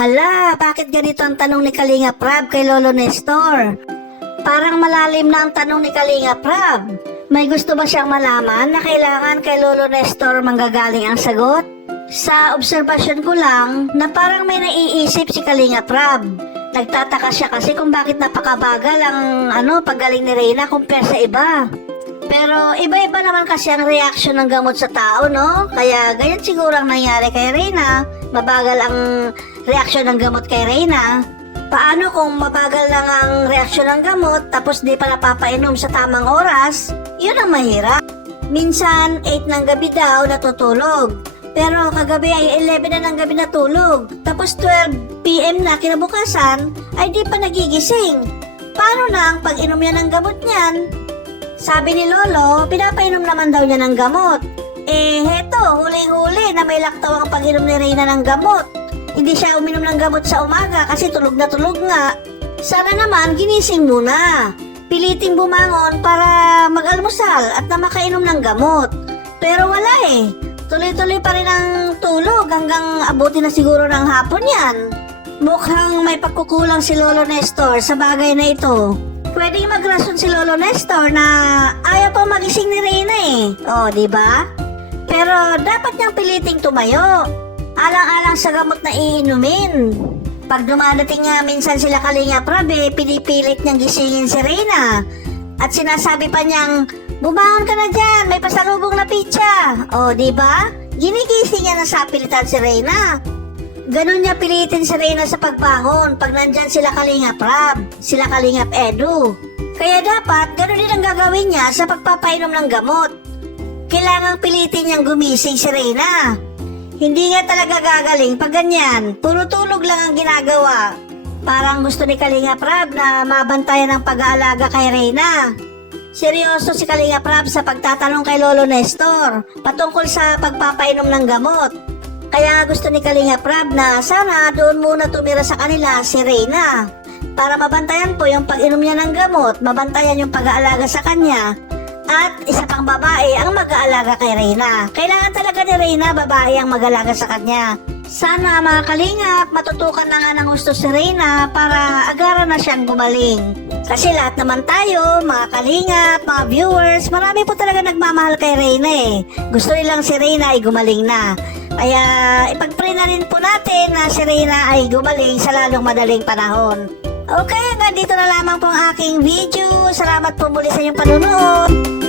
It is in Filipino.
Hala, bakit ganito ang tanong ni Kalinga Prab kay Lolo Nestor? Parang malalim na ang tanong ni Kalinga Prab. May gusto ba siyang malaman na kailangan kay Lolo Nestor manggagaling ang sagot? Sa obserbasyon ko lang na parang may naiisip si Kalinga Prab. Nagtataka siya kasi kung bakit napakabagal ang ano, paggaling ni Reyna compare sa iba. Pero iba-iba naman kasi ang reaksyon ng gamot sa tao, no? Kaya ganyan siguro ang nangyari kay Reyna. Mabagal ang reaksyon ng gamot kay Reyna. Paano kung mabagal lang ang reaksyon ng gamot tapos di pa napapainom sa tamang oras? Yun ang mahirap. Minsan, 8 ng gabi daw natutulog. Pero kagabi ay 11 na ng gabi natulog. Tapos 12 p.m. na kinabukasan ay di pa nagigising. Paano na ang pag-inom niya ng gamot niyan? Sabi ni Lolo, pinapainom naman daw niya ng gamot. Eh, heto, huling-huli na may laktaw ang pag-inom ni Reyna ng gamot. Hindi siya uminom ng gamot sa umaga kasi tulog na tulog nga. Sana naman ginising muna. Piliting bumangon para mag-almusal at na makainom ng gamot. Pero wala eh. Tuloy-tuloy pa rin ang tulog hanggang abuti na siguro ng hapon yan. Mukhang may pagkukulang si Lolo Nestor sa bagay na ito. Pwedeng magrason si Lolo Nestor na ayaw pa magising ni Reyna eh. O, di ba? Pero dapat niyang piliting tumayo. Alang-alang sa gamot na iinumin. Pag dumadating nga minsan sila Kalinga Prabe, pinipilit niyang gisingin si Reyna. At sinasabi pa niyang, bumangon ka na dyan, may pasalubong na pizza. O, di ba? Ginigising niya ng sapilitan si Reyna. Ganon niya pilitin si Reyna sa pagbangon pag nandyan sila Kalinga Prab, sila Kalingap Edu. Kaya dapat ganon din ang gagawin niya sa pagpapainom ng gamot. Kailangang pilitin niyang gumising si Reyna. Hindi nga talaga gagaling pag ganyan, puro tulog lang ang ginagawa. Parang gusto ni Kalinga Prab na mabantayan ang pag-aalaga kay Reyna. Seryoso si Kalinga Prab sa pagtatanong kay Lolo Nestor patungkol sa pagpapainom ng gamot. Kaya gusto ni Kalinga Prab na sana doon muna tumira sa kanila si Reyna. Para mabantayan po yung pag-inom niya ng gamot, mabantayan yung pag-aalaga sa kanya. At isa pang babae ang mag-aalaga kay Reyna. Kailangan talaga ni Reyna babae ang mag-alaga sa kanya. Sana mga kalingap, matutukan na nga ng gusto si Reyna para agaran na siyang gumaling. Kasi lahat naman tayo, mga kalingap, mga viewers, marami po talaga nagmamahal kay Reyna eh. Gusto nilang si Reyna ay gumaling na. Kaya ipag-pray na rin po natin na si Reyna ay gumaling sa lalong madaling panahon. Okay, hanggang dito na lamang po ang aking video. Salamat po muli sa inyong panunood.